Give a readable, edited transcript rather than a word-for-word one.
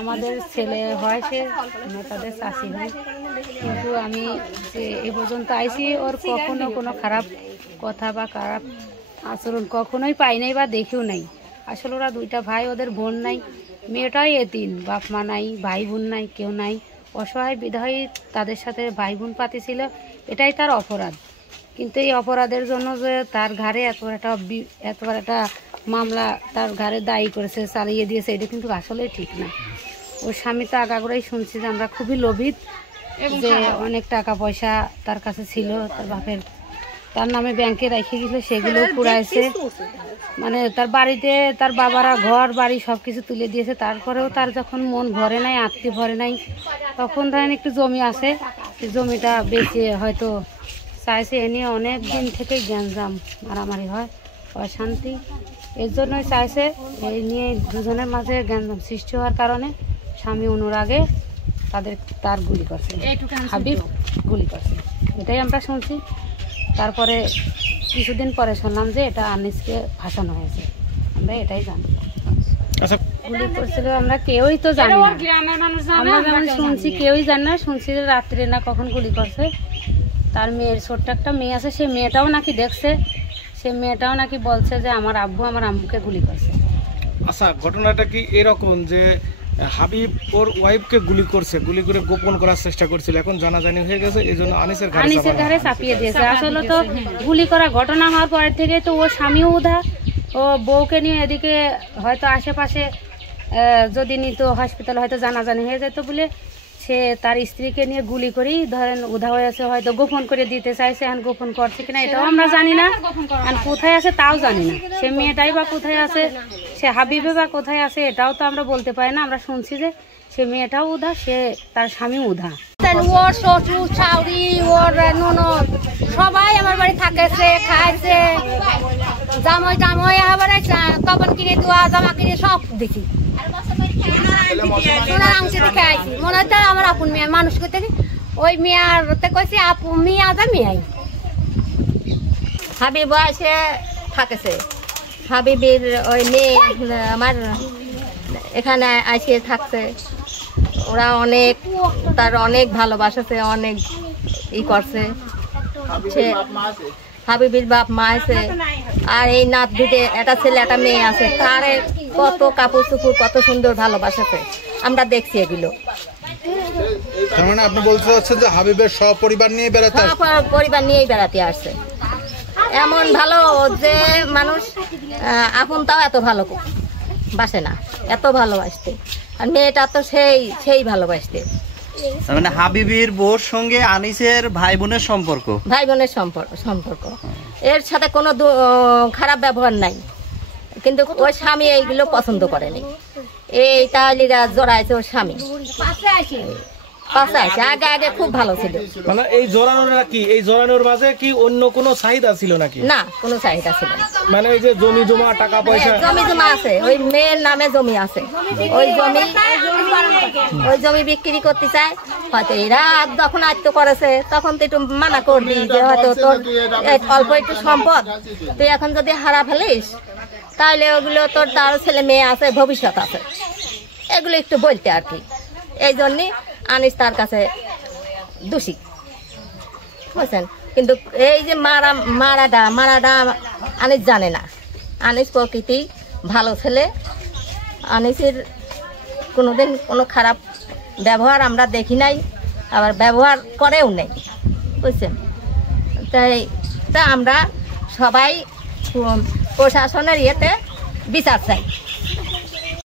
আমাদের ছেলে হয়, সে তাদের চাষি হয়, কিন্তু আমি যে এ পর্যন্ত আইছি ওর কখনো কোনো খারাপ কথা বা খারাপ আচরণ কখনোই পাই নাই বা দেখেও নাই। আসলে ওরা দুইটা ভাই, ওদের বোন নাই, মেয়েটাই এতিম, বাপ মা নাই, ভাই বোন নাই, কেউ নাই, অসহায় বিধায়ী তাদের সাথে ভাই বোন পাতি ছিল, এটাই তার অপরাধ। কিন্তু এই অপরাধের জন্য যে তার ঘাড়ে এত বড় একটা মামলা তার ঘাড়ে দায়ী করেছে, চালিয়ে দিয়েছে, এটা কিন্তু আসলেই ঠিক না। ওর স্বামী তো আগাগোড়াই শুনছি যে আমরা খুবই লোভিত, যে অনেক টাকা পয়সা তার কাছে ছিল, তার বাপের তার নামে ব্যাংকে রেখে গেছিল, সেগুলো পুরাইছে। মানে তার বাড়িতে তার বাবারা ঘর বাড়ি সব কিছু তুলে দিয়েছে, তারপরেও তার যখন মন ভরে নাই, আত্মীয় ভরে নাই, তখন ধরেন একটু জমি আছে, জমিটা বেচে হয়তো চাইছে। এ নিয়ে অনেক দিন থেকে গ্যাঞ্জাম মারামারি হয়, অশান্তি, এর জন্যই চাইছে। এই নিয়ে দুজনের মাঝে গ্যাঞ্জাম সৃষ্টি হওয়ার কারণে স্বামী অনুরাগে তার গুলি করছে, হাবিব গুলি করছে, এটাই আমরা শুনছি। তারপরে কিছুদিন পরে শুনলাম যে এটা আনিসকে ফাঁসানো হয়েছে, আমরা এটাই জানি। গুলি করছিল আমরা কেউই তো জানি না, আমরা যেমন শুনছি কেউই জানি না। শুনছি যে রাত্রে না কখন গুলি করছে। তার মেয়ের ছোট্ট একটা মেয়ে আছে, সে মেয়েটাও নাকি দেখছে, সে মেয়েটাও নাকি বলছে যে আমার আব্বু আমার আম্মুকে গুলি করছে। আচ্ছা, ঘটনাটা কি এরকম যে হাবিব ওর ওয়াইফকে গুলি করছে, গুলি করে গোপন করার চেষ্টা করছিল, এখন জানাজানি হয়ে গেছে, এই জন্য আনিসের ঘাড়ে চাপিয়ে দিয়েছে। আসলে তো গুলি করা ঘটনা হওয়ার পর থেকে তো ওর স্বামীও উধা, ও বউকে নিয়ে এদিকে হয়তো আশেপাশে যদি নিত হসপিটাল হয়তো জানাজানি হয়ে যেত বলে সে তার স্ত্রীকে নিয়ে গুলি করেই ধরেন উধা হয়ে আছে, হয়তো গোপন করে দিতে চাইছে। এখন গোপন করছে কিনা এটাও আমরা জানি না, আর কোথায় আছে তাও জানি না। সে মেয়েটাই বা কোথায় আছে, সে হাবিবে বা কোথায় আছে, এটাও তো আমরা বলতে পারি না। আমরা শুনছি যে সে মেয়েটাও উধা, সে তার স্বামী উধা। ওর শ্বশুর শাউরি ওর ননদ সবাই আমার বাড়ি থাকেছে, খাইছে, জামাই টামই আবার তখন কিনে দেওয়া জামা কিনে সব দেখি, সোনার আংটি দেখে আইছি। মনে হচ্ছে আমার আপন মেয়ে মানুষ করতে, ওই মেয়ারতে কইছি আপু মেয়ে আদা মেয়াই। হাবিব এসে থাকেছে, হাবিবের ওই মেয়ে আমার এখানে এসে থাকছে। ওরা অনেক তার অনেক ভালোবাসেছে, অনেক করছে। হাবিবের বাপ মা আছে, আর এই নাত দিতে একটা ছেলে একটা মেয়ে আছে, তার কত কাপড় চুপুর কত সুন্দর ভালোবাসাতে আমরা দেখছি এগুলো। তার মানে আপনি বলতে চাচ্ছেন যে হাবিবের সব পরিবার নিয়ে বেড়াতে আসছে? পরিবার নিয়েই বেড়াতে আসছে। এমন ভালো যে মানুষ আপন তাও এত ভালো বাসে না, এত ভালোবাসতে। আর মেয়েটা তো সেই ভালোবাসতে। মানে হাবিবের বউর সঙ্গে আনিসের ভাই বোনের সম্পর্ক, ভাই বোনের সম্পর্ক, এর সাথে কোনো খারাপ ব্যবহার নাই। কিন্তু ওই স্বামী এইগুলো পছন্দ করেনি, এই তাহলে জড়াইছে ওর স্বামী। আগে আগে খুব ভালো ছিল। মানে এই জড়ানোটা কি, এই জড়ানোর মাঝে কি অন্য কোনো চাহিদা ছিল নাকি? না, কোনো চাহিদা ছিল না। মানে এই যে জমি জমা টাকা পয়সা, জমি জমা আছে, ওই মেয়ের নামে জমি আছে, ওই জমি বিক্রি করতে চায়। হয়তো এরা যখন আয়ত্ত করেছে তখন তো একটু মানা করবি যে হয়তো তোর অল্প একটু সম্পদ তুই এখন যদি হারা ফেলিস তাহলে ওগুলো তোর তার ছেলে মেয়ে আছে, ভবিষ্যৎ আছে, এগুলো একটু বলতে আর কি। এই জন্যই আনিস তার কাছে দোষী বুঝছেন। কিন্তু এই যে মারাটা আনিস জানে না। আনিস প্রকৃতি ভালো ছেলে, আনিসের কোনোদিন কোনো খারাপ ব্যবহার আমরা দেখি নাই, আবার ব্যবহার করেও নেই বুঝছেন। তা আমরা সবাই প্রশাসনের ইয়েতে বিচার চাই।